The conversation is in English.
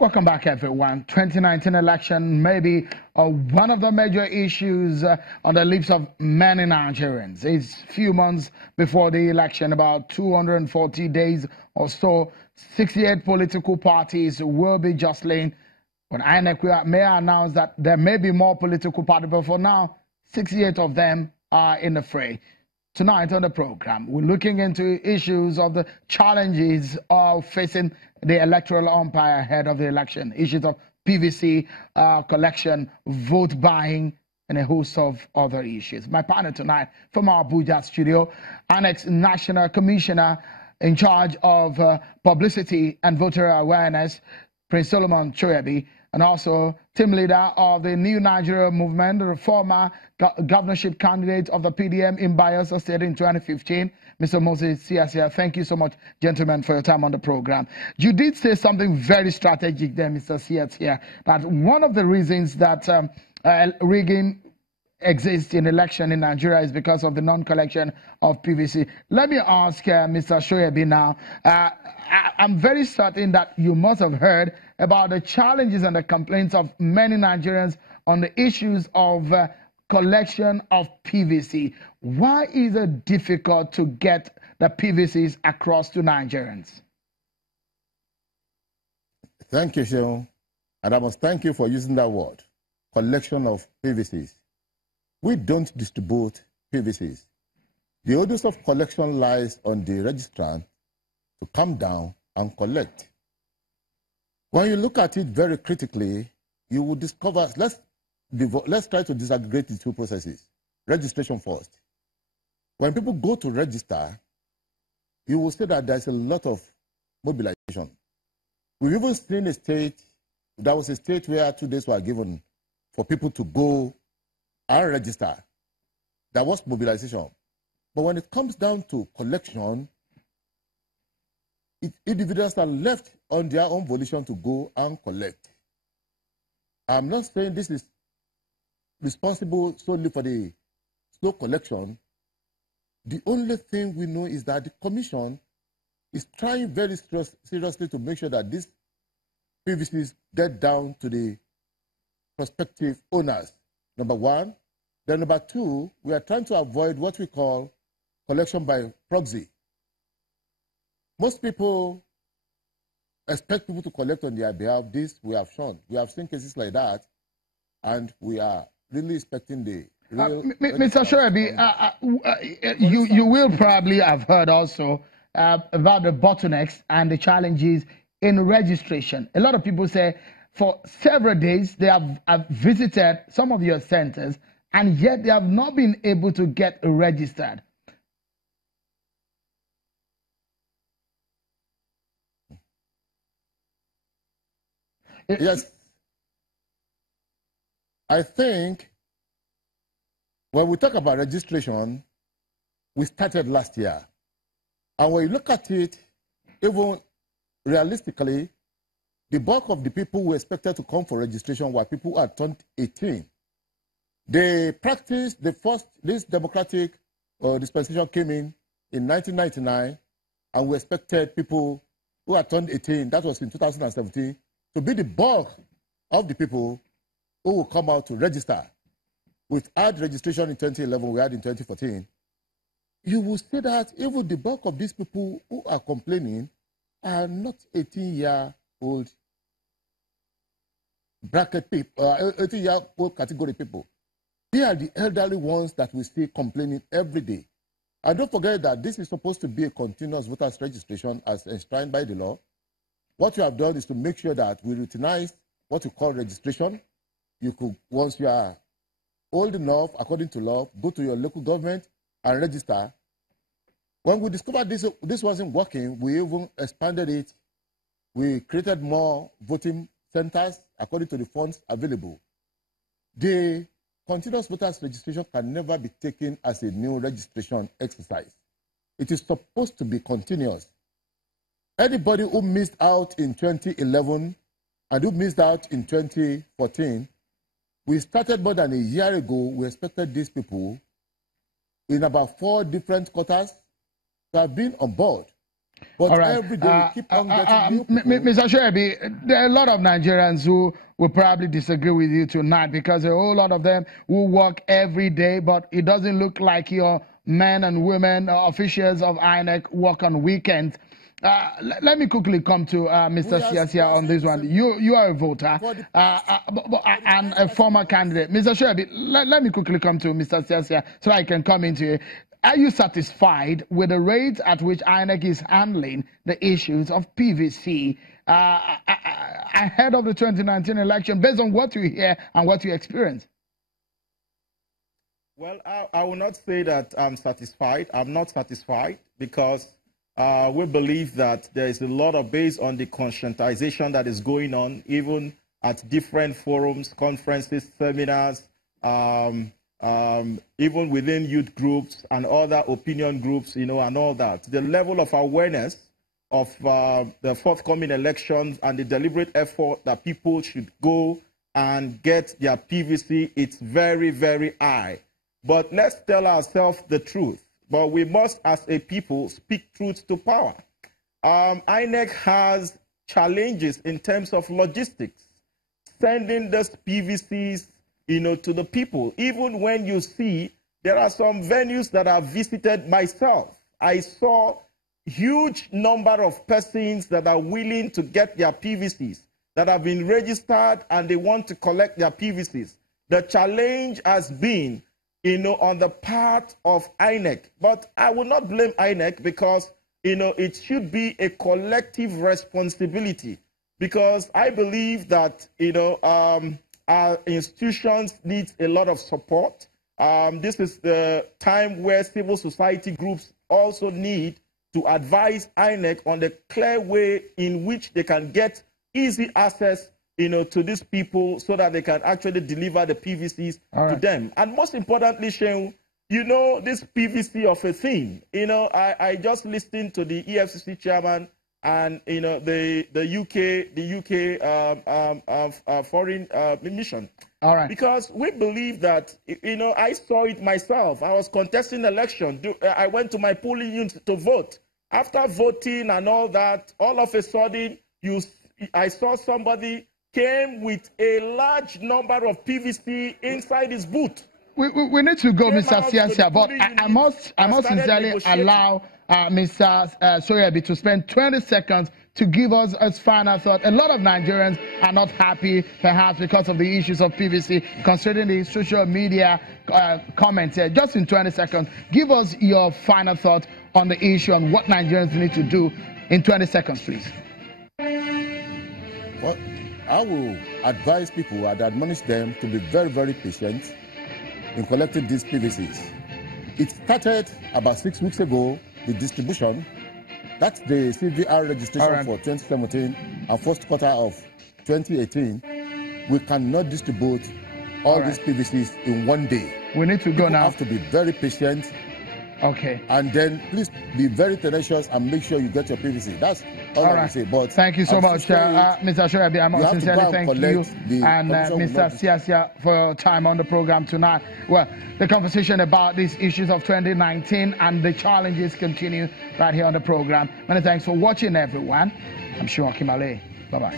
Welcome back, everyone. 2019 election may be one of the major issues on the lips of many Nigerians. It's few months before the election, about 240 days or so. 68 political parties will be jostling. But INEC may announce that there may be more political parties, but for now, 68 of them are in the fray. Tonight on the program, we're looking into issues of the challenges of facing the electoral umpire ahead of the election, issues of PVC collection, vote buying, and a host of other issues. My partner tonight from our Abuja studio, INEC National Commissioner in charge of publicity and voter awareness, Prince Solomon Soyebi, and also team leader of the New Nigeria Movement, the former governorship candidate of the PDM in Bayelsa State in 2015, Mr. Moses Siasia. Thank you so much, gentlemen, for your time on the program. You did say something very strategic there, Mr. Siasia, that one of the reasons that rigging exists in election in Nigeria is because of the non-collection of PVC. Let me ask Mr. Soyebi now. I'm very certain that you must have heard about the challenges and the complaints of many Nigerians on the issues of collection of PVC. Why is it difficult to get the PVCs across to Nigerians? Thank you, Sean. And I must thank you for using that word, collection of PVCs. We don't distribute PVCs. The onus of collection lies on the registrant to come down and collect. When you look at it very critically, you will discover, let's try to disaggregate the two processes. Registration first. When people go to register, you will see that there's a lot of mobilization. We've even seen a state, there was a state where 2 days were given for people to go and register. There was mobilization. But when it comes down to collection, individuals are left on their own volition to go and collect. I'm not saying this is responsible solely for the slow collection. The only thing we know is that the Commission is trying very seriously to make sure that these PVCs get down to the prospective owners, number one. Then number two, we are trying to avoid what we call collection by proxy. Most people expect people to collect on their behalf. This we have shown. We have seen cases like that, and we are really expecting the real... Mr. Soyebi, you will probably have heard also about the bottlenecks and the challenges in registration. A lot of people say for several days they have visited some of your centers, and yet they have not been able to get registered. Yes. I think when we talk about registration, we started last year. And when you look at it, even realistically, the bulk of the people who expected to come for registration were people who had turned 18. They practiced this democratic dispensation came in 1999, and we expected people who had turned 18, that was in 2017, to be the bulk of the people who will come out to register. With ad registration in 2011, we had in 2014. You will see that even the bulk of these people who are complaining are not 18-year-old bracket people, 18-year-old category people. They are the elderly ones that we see complaining every day. And don't forget that this is supposed to be a continuous voters registration as enshrined by the law. What you have done is to make sure that we routinize what we call registration. You could, once you are old enough, according to law, go to your local government and register. When we discovered this wasn't working, we even expanded it. We created more voting centers according to the funds available. The continuous voters registration can never be taken as a new registration exercise. It is supposed to be continuous. Anybody who missed out in 2011 and who missed out in 2014, we started more than a year ago. We expected these people in about 4 different quarters to have been on board. But All right. every day we keep on getting new people. Mr. Soyebi, there are a lot of Nigerians who will probably disagree with you tonight because a whole lot of them will work every day, but it doesn't look like your men and women officials of INEC work on weekends. Let me quickly come to Mr. Siasia on this one. You are a voter and a former candidate. Mr. Soyebi, let me quickly come to Mr. Siasia so I can come into it. Are you satisfied with the rate at which INEC is handling the issues of PVC ahead of the 2019 election, based on what you hear and what you experience? Well, I will not say that I'm satisfied. I'm not satisfied because we believe that there is a lot of, based on the conscientization that is going on, even at different forums, conferences, seminars, even within youth groups and other opinion groups, and all that. The level of awareness of the forthcoming elections and the deliberate effort that people should go and get their PVC, it's very, very high. But let's tell ourselves the truth. But we must, as a people, speak truth to power. INEC has challenges in terms of logistics, sending those PVCs to the people. Even when you see, there are some venues that I've visited myself. I saw huge number of persons that are willing to get their PVCs, that have been registered and they want to collect their PVCs. The challenge has been, on the part of INEC. But I will not blame INEC because, it should be a collective responsibility, because I believe that, our institutions need a lot of support. This is the time where civil society groups also need to advise INEC on the clear way in which they can get easy access, to these people so that they can actually deliver the PVCs to them. And most importantly, Shehu, this PVC of a thing, I just listened to the EFCC chairman and the UK foreign mission. All right. Because we believe that I saw it myself. I was contesting election. I went to my polling unit to vote. After voting and all that, all of a sudden I saw somebody came with a large number of PVC inside his booth. We need to go, Mr. Siasia, but I must sincerely allow Mr. Soyebi to spend 20 seconds to give us his final thought. A lot of Nigerians are not happy, perhaps because of the issues of PVC, considering the social media comments here. Just in 20 seconds, give us your final thought on the issue and what Nigerians need to do in 20 seconds, please. Well, I will advise people and admonish them to be very, very patient in collecting these PVCs. It started about 6 weeks ago, the distribution. That's the CVR registration for 2017 and first quarter of 2018. We cannot distribute all these PVCs in one day. We need to go now. You have to be very patient. Okay. And then please be very tenacious and make sure you get your PVC. That's all I will say. But thank you so much, Mr. Soyebi. I must sincerely thank you and Mr. Siasia for your time on the program tonight. Well, the conversation about these issues of 2019 and the challenges continue right here on the program. Many thanks for watching, everyone. I'm sure Kimale. Bye-bye.